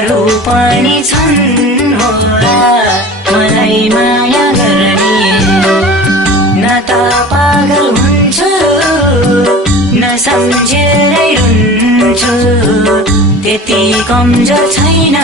अरू पनि छन् होला मलाई माया गर्ने न त पागल हुन्छु न सम्झेरै रुन्छु त्यति कमजोर छैन